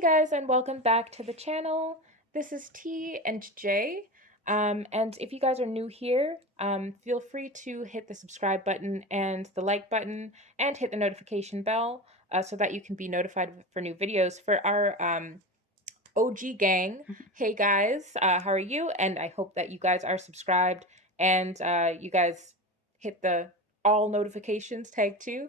Hey guys, and welcome back to the channel. This is T and J. And if you guys are new here, feel free to hit the subscribe button and the like button and hit the notification bell so that you can be notified for new videos. For our OG gang, hey guys, how are you? And I hope that you guys are subscribed and you guys hit the all notifications tag too.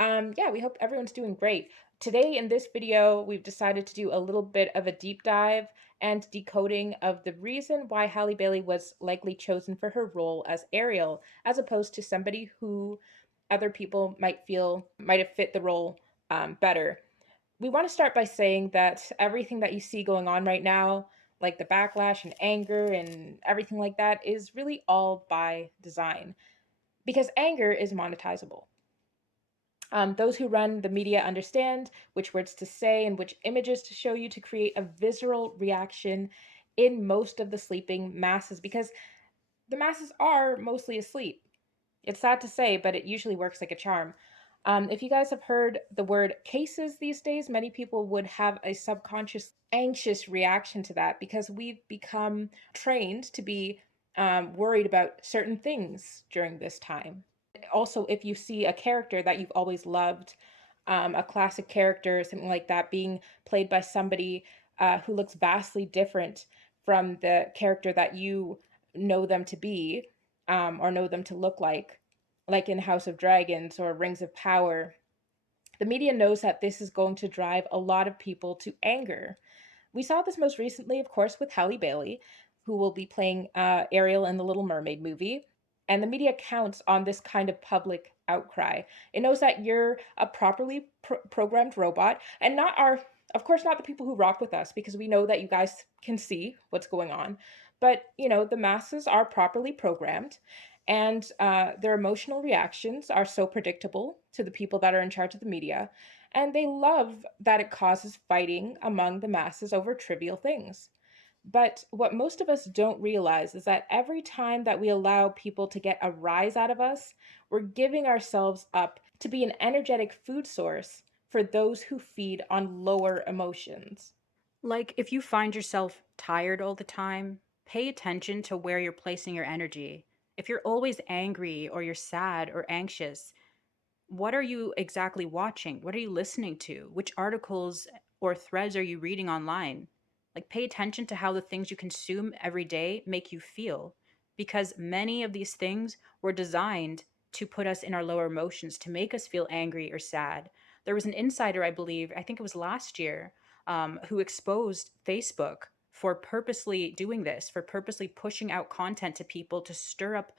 Yeah, we hope everyone's doing great. Today in this video, we've decided to do a little bit of a deep dive and decoding of the reason why Halle Bailey was likely chosen for her role as Ariel, as opposed to somebody who other people might feel might have fit the role better. We want to start by saying that everything that you see going on right now, like the backlash and anger and everything like that, is really all by design because anger is monetizable. Those who run the media understand which words to say and which images to show you to create a visceral reaction in most of the sleeping masses because the masses are mostly asleep. It's sad to say, but it usually works like a charm. If you guys have heard the word cases these days, many people would have a subconscious anxious reaction to that because we've become trained to be worried about certain things during this time. Also, if you see a character that you've always loved, a classic character, something like that, being played by somebody who looks vastly different from the character that you know them to be, or know them to look like in House of Dragons or Rings of Power, the media knows that this is going to drive a lot of people to anger. We saw this most recently, of course, with Halle Bailey, who will be playing Ariel in the Little Mermaid movie. And the media counts on this kind of public outcry. It knows that you're a properly programmed robot and not our, of course, not the people who rock with us, because we know that you guys can see what's going on. But, the masses are properly programmed and their emotional reactions are so predictable to the people that are in charge of the media. And they love that it causes fighting among the masses over trivial things. But what most of us don't realize is that every time that we allow people to get a rise out of us, we're giving ourselves up to be an energetic food source for those who feed on lower emotions. Like, if you find yourself tired all the time, pay attention to where you're placing your energy. If you're always angry or you're sad or anxious, what are you exactly watching? What are you listening to? Which articles or threads are you reading online? Like, pay attention to how the things you consume every day make you feel, because many of these things were designed to put us in our lower emotions, to make us feel angry or sad. There was an insider, I believe, I think it was last year, who exposed Facebook for purposely doing this, for purposely pushing out content to people to stir up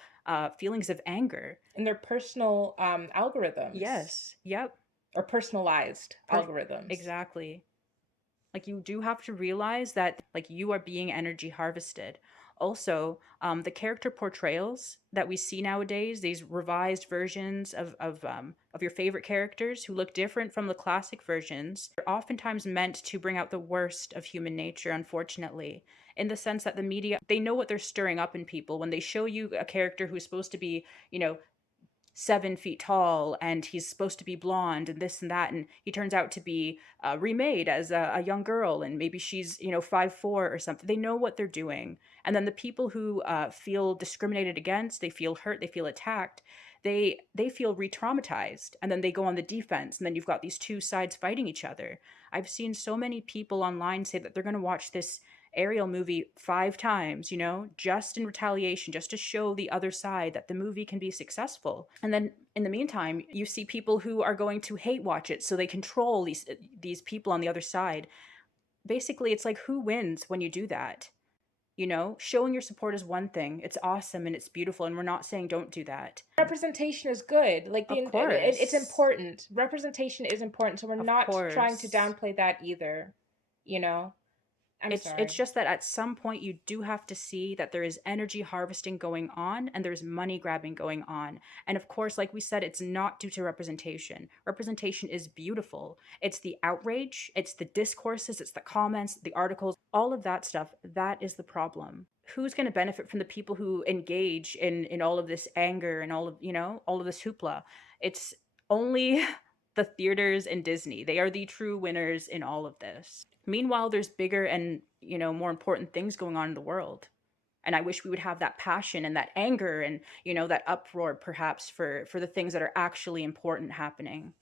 feelings of anger. In their personal algorithms Yes. Yep. or personalized Per- algorithms. exactly. Like, you do have to realize that, like, you are being energy harvested. Also, the character portrayals that we see nowadays, these revised versions of your favorite characters who look different from the classic versions, are oftentimes meant to bring out the worst of human nature, unfortunately, in the sense that the media, they know what they're stirring up in people when they show you a character who's supposed to be, 7 feet tall and he's supposed to be blonde and this and that, and he turns out to be remade as a young girl, and maybe she's 5'4" or something. They know what they're doing. And then the people who feel discriminated against, they feel hurt, they feel attacked, they feel re-traumatized, and then they go on the defense, and then you've got these two sides fighting each other. I've seen so many people online say that they're going to watch this Ariel movie 5 times, just in retaliation, just to show the other side that the movie can be successful. And then in the meantime, you see people who are going to hate watch it so they control these people on the other side. Basically, it's like, who wins when you do that? Showing your support is one thing. It's awesome and it's beautiful, and we're not saying don't do that. Representation is good. Of It's course. important. Representation is important, so we're Of not trying to course. downplay that either. You know, I'm It's sorry. just that at some point you do have to see that there is energy harvesting going on and there's money grabbing going on. And of course, like we said, it's not due to representation. Representation is beautiful. It's the outrage, it's the discourses, it's the comments, the articles, all of that stuff. That is the problem. Who's going to benefit from the people who engage in all of this anger and all of this hoopla? It's only the theaters and Disney. They are the true winners in all of this. Meanwhile, there's bigger and, more important things going on in the world. And I wish we would have that passion and that anger and, that uproar perhaps for the things that are actually important happening.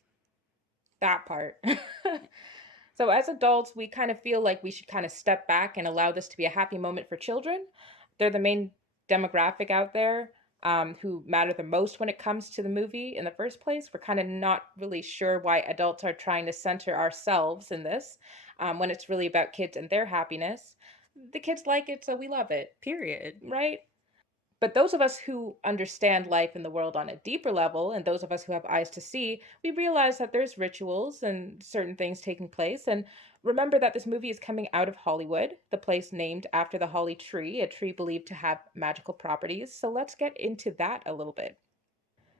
That part. So as adults, we kind of feel like we should kind of step back and allow this to be a happy moment for children. They're the main demographic out there, who matter the most when it comes to the movie in the first place. We're kind of not really sure why adults are trying to center ourselves in this, when it's really about kids and their happiness. The kids like it, so we love it, Period. right? But those of us who understand life in the world on a deeper level, and those of us who have eyes to see, we realize that there's rituals and certain things taking place. And remember that this movie is coming out of Hollywood, the place named after the holly tree, a tree believed to have magical properties. So let's get into that a little bit.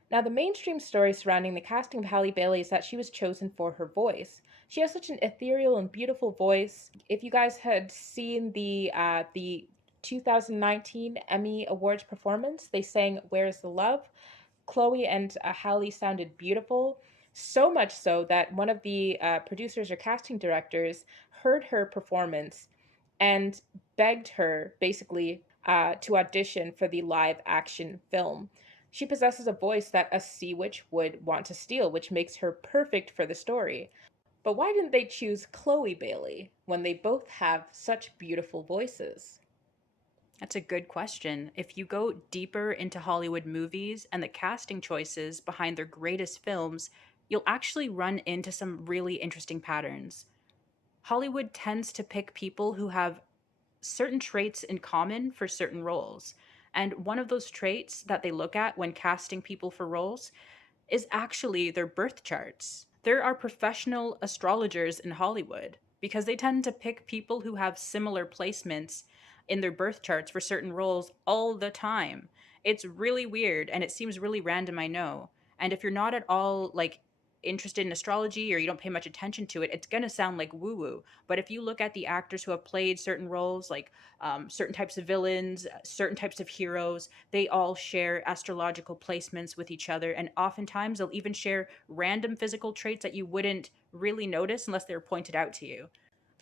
Now, the mainstream story surrounding the casting of Halle Bailey is that she was chosen for her voice. She has such an ethereal and beautiful voice. If you guys had seen the 2019 Emmy Awards performance, they sang "Where's the Love." Chloe and Halle sounded beautiful, so much so that one of the producers or casting directors heard her performance and begged her basically to audition for the live action film. She possesses a voice that a sea witch would want to steal, which makes her perfect for the story. But why didn't they choose Chloe Bailey when they both have such beautiful voices? That's a good question. If you go deeper into Hollywood movies and the casting choices behind their greatest films, you'll actually run into some really interesting patterns. Hollywood tends to pick people who have certain traits in common for certain roles. And one of those traits that they look at when casting people for roles is actually their birth charts. There are professional astrologers in Hollywood because they tend to pick people who have similar placements in their birth charts for certain roles all the time. It's really weird and it seems really random, I know. And if you're not at all like interested in astrology or you don't pay much attention to it, it's going to sound like woo woo. But if you look at the actors who have played certain roles, like certain types of villains, certain types of heroes, they all share astrological placements with each other. And oftentimes they'll even share random physical traits that you wouldn't really notice unless they were pointed out to you.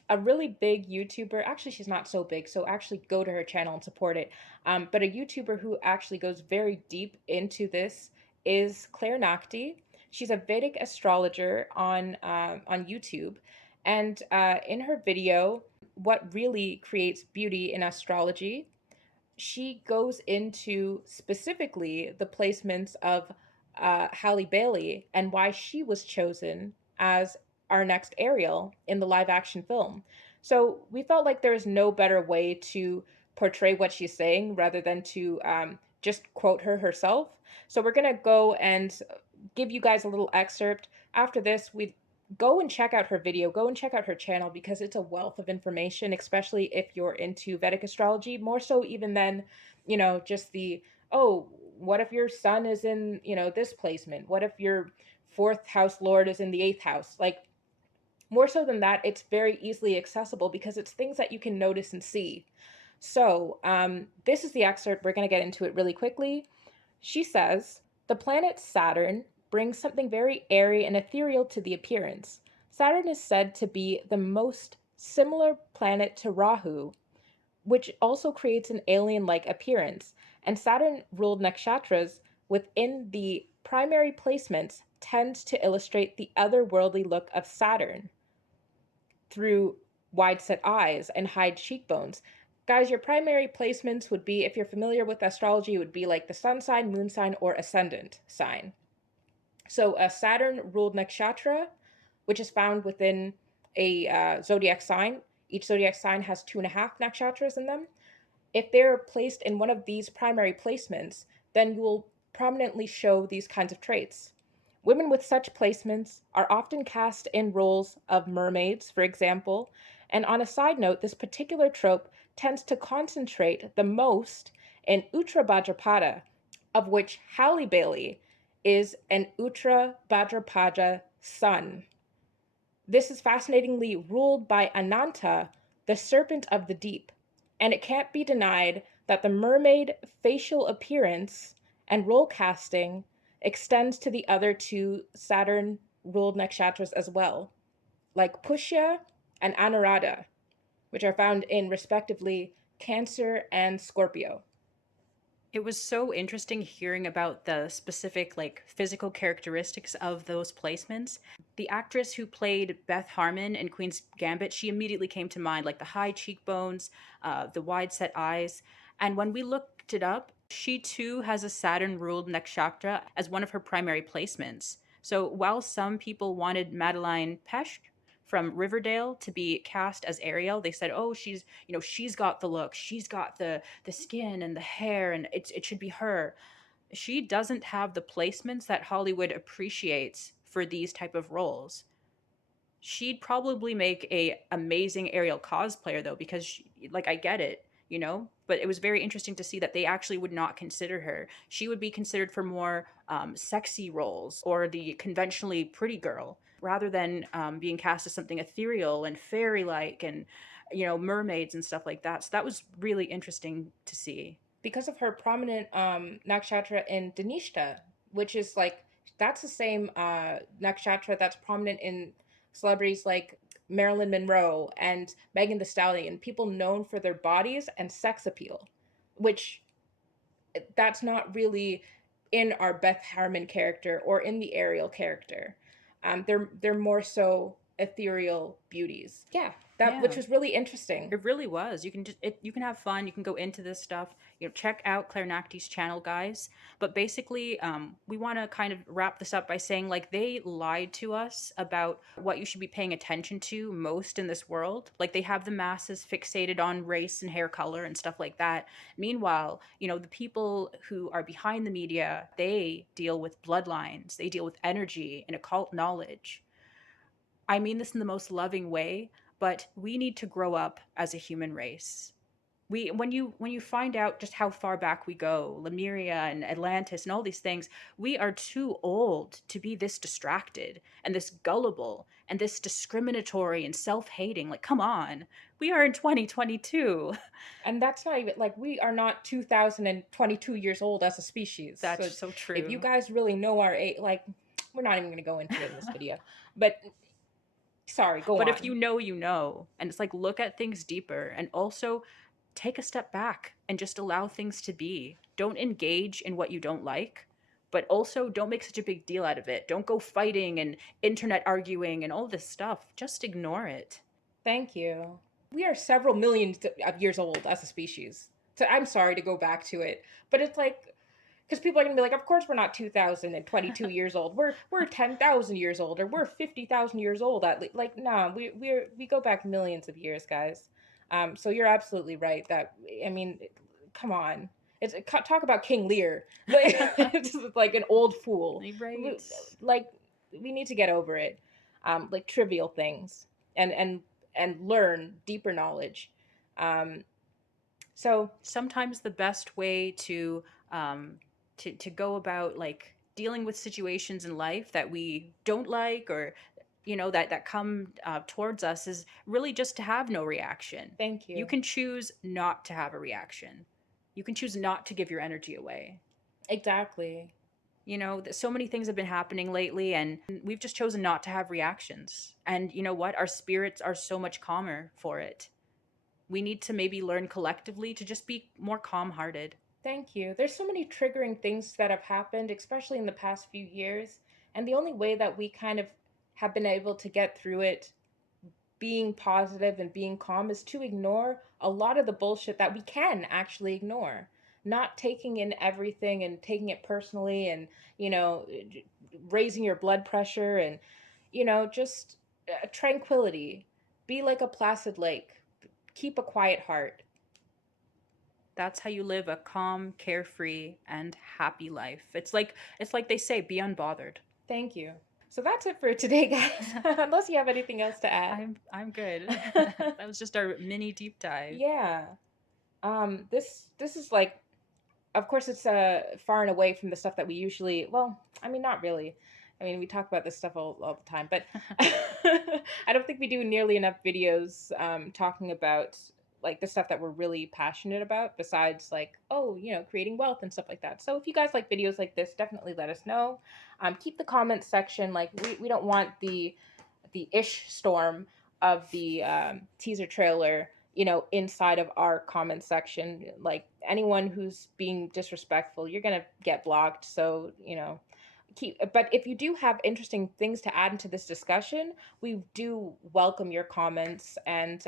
A really big YouTuber, actually, she's not so big, so actually go to her channel and support it. But a YouTuber who actually goes very deep into this is Claire Nakti. She's a Vedic astrologer on YouTube, and in her video, what really creates beauty in astrology, she goes into specifically the placements of Halle Bailey and why she was chosen as our next Ariel in the live action film. So we felt like there is no better way to portray what she's saying rather than to just quote her herself. So we're going to go and give you guys a little excerpt. After this, we go and check out her video, go and check out her channel because it's a wealth of information, especially if you're into Vedic astrology, more so even than, just the, oh, what if your sun is in, this placement? What if your fourth house lord is in the eighth house? Like, more so than that, it's very easily accessible because it's things that you can notice and see. So, this is the excerpt. We're going to get into it really quickly. She says, "The planet Saturn brings something very airy and ethereal to the appearance. Saturn is said to be the most similar planet to Rahu, which also creates an alien like appearance, and Saturn ruled nakshatras within the primary placements tends to illustrate the otherworldly look of Saturn through wide set eyes and high cheekbones. Guys, your primary placements would be, if you're familiar with astrology, it would be like the sun sign, moon sign, or ascendant sign. So a Saturn ruled nakshatra, which is found within a zodiac sign. Each zodiac sign has 2.5 nakshatras in them. If they're placed in one of these primary placements, then you will prominently show these kinds of traits. Women with such placements are often cast in roles of mermaids, for example. And on a side note, this particular trope tends to concentrate the most in Uttra Bhadrapada, of which Halle Bailey is an Uttra Bhadrapada sun. This is fascinatingly ruled by Ananta, the serpent of the deep, and it can't be denied that the mermaid facial appearance and role casting extends to the other two Saturn ruled nakshatras as well, like Pushya and Anuradha, which are found in respectively Cancer and Scorpio. It was so interesting hearing about the specific like physical characteristics of those placements. The actress who played Beth Harmon in Queen's Gambit, she immediately came to mind, like the high cheekbones, the wide set eyes. And when we looked it up, she too has a Saturn ruled nakshatra as one of her primary placements. So while some people wanted Madeline Pesch from Riverdale to be cast as Ariel, they said, "Oh, she's got the look, she's got the skin and the hair, and it should be her." She doesn't have the placements that Hollywood appreciates for these type of roles. She'd probably make a amazing Ariel cosplayer though, because like I get it, but it was very interesting to see that they actually would not consider her. She would be considered for more sexy roles or the conventionally pretty girl, rather than being cast as something ethereal and fairy like, and mermaids and stuff like that. So that was really interesting to see. Because of her prominent nakshatra in Dhanishta, which is like that's the same nakshatra that's prominent in celebrities like Marilyn Monroe and Megan Thee Stallion, people known for their bodies and sex appeal, which that's not really in our Beth Harmon character or in the Ariel character. They're more so ethereal beauties. Yeah, that which Yeah. was really interesting. It really was. You can have fun. You can go into this stuff. Check out Claire Nacty's channel, guys. But basically, we want to kind of wrap this up by saying like they lied to us about what you should be paying attention to most in this world. Like they have the masses fixated on race and hair color and stuff like that. Meanwhile, the people who are behind the media, they deal with bloodlines. They deal with energy and occult knowledge. I mean this in the most loving way, but we need to grow up as a human race. When you find out just how far back we go, Lemuria and Atlantis and all these things, we are too old to be this distracted and this gullible and this discriminatory and self-hating. Like, come on. We are in 2022. And that's not even like we are not 2022 years old as a species. So That's so if you true. guys really know our age, like we're not even going to go into it in this video. But sorry, go But if on. you know, you know. And it's like look at things deeper and also take a step back and just allow things to be. Don't engage in what you don't like, but also don't make such a big deal out of it. Don't go fighting and internet arguing and all this stuff. Just ignore it. Thank you. We are several millions of years old as a species. So I'm sorry to go back to it, but it's like because people are gonna be like, of course we're not 2022 years old. We're 10,000 years old, or we're 50,000 years old at least. Like, nah, we go back millions of years, guys. So you're absolutely right. That I mean, come on, it's talk about King Lear, like it's like an old fool. Right. Like we need to get over it. Like trivial things and and learn deeper knowledge. Um, so Sometimes the best way um to go about like dealing with situations in life that we don't like, or that come towards us, is really just to have no reaction. thank You you. can choose not to have a reaction. You can choose not to give your energy away. Exactly. So many things have been happening lately, and we've just chosen not to have reactions. And you know what? Our spirits are so much calmer for it. We need to maybe learn collectively to just be more calm hearted. Thank you. There's so many triggering things that have happened, especially in the past few years. And the only way that we kind of have been able to get through it being positive and being calm is to ignore a lot of the bullshit that we can actually ignore. Not taking in everything and taking it personally and, you know, raising your blood pressure and, just tranquility. Be like a placid lake. Keep a quiet heart. That's how you live a calm, carefree, and happy life. It's like they say, be unbothered. Thank you. So that's it for today, guys. Unless you have anything else to add. I'm good. That was just our mini deep dive. Yeah. This is like, of course, it's far and away from the stuff that we usually. Well, I mean, not really. I mean, we talk about this stuff all the time, but I don't think we do nearly enough videos talking about like the stuff that we're really passionate about, besides like, oh, creating wealth and stuff like that. So if you guys like videos like this, definitely let us know. Keep the comments section, like we don't want the ish storm of the teaser trailer, inside of our comment section. Like anyone who's being disrespectful, you're gonna get blocked. So keep. But if you do have interesting things to add into this discussion, we do welcome your comments, and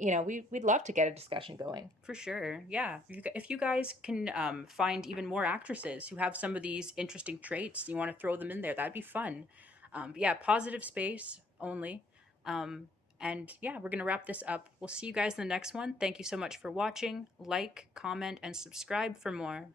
we'd love to get a discussion going. For sure. Yeah. If you guys can find even more actresses who have some of these interesting traits, you want to throw them in there, that'd be fun. But yeah, positive space only. Um, and yeah, we're going to wrap this up. We'll see you guys in the next one. Thank you so much for watching. Like, comment, and subscribe for more.